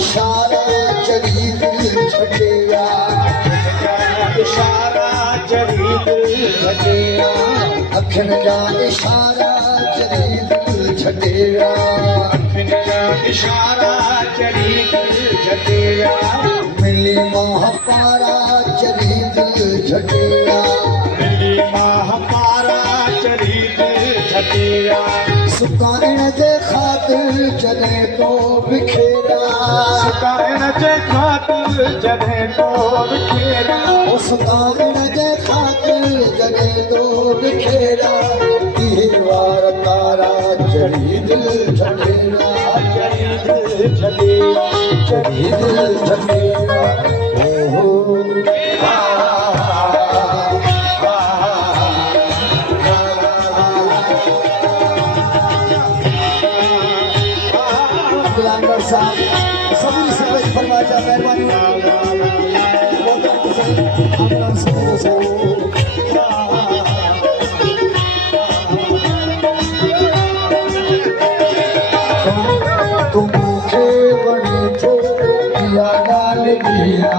इशारा चढ़ी दिल छटेया इशारा चढ़ी दिल छटेया अखन जा इशारा चढ़ी दिल छटेया अखन जा इशारा चढ़ी दिल छटेया मिली महापारा चढ़ी दिल छटेया मिली महापारा चढ़ी दिल छटेया सुकाइण जे खातिर जॾहिं तो बिखेरा सुकाइण जे खातिर जॾहिं तो बिखेरा ओ सुकाइण जे खातिर जॾहिं तो बिखेरा दीवार तारा चढ़ी दिल छडेरा चढ़ी दिल छडेरा चढ़ी दिल छडेरा ओ सबूरी से फरमाया मेहरबानी तुम मुझे बड़ी थो दिया गाल दिया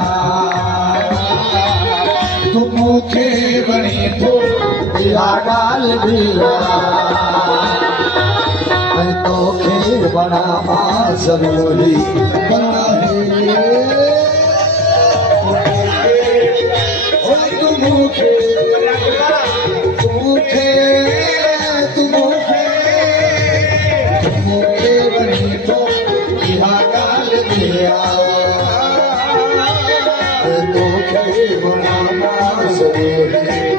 तुम मुझे बड़ी थो दिया गाल दिया तो खेल बना जरूरी बना बनी तो गाल दिया तो खेल बना जरूरी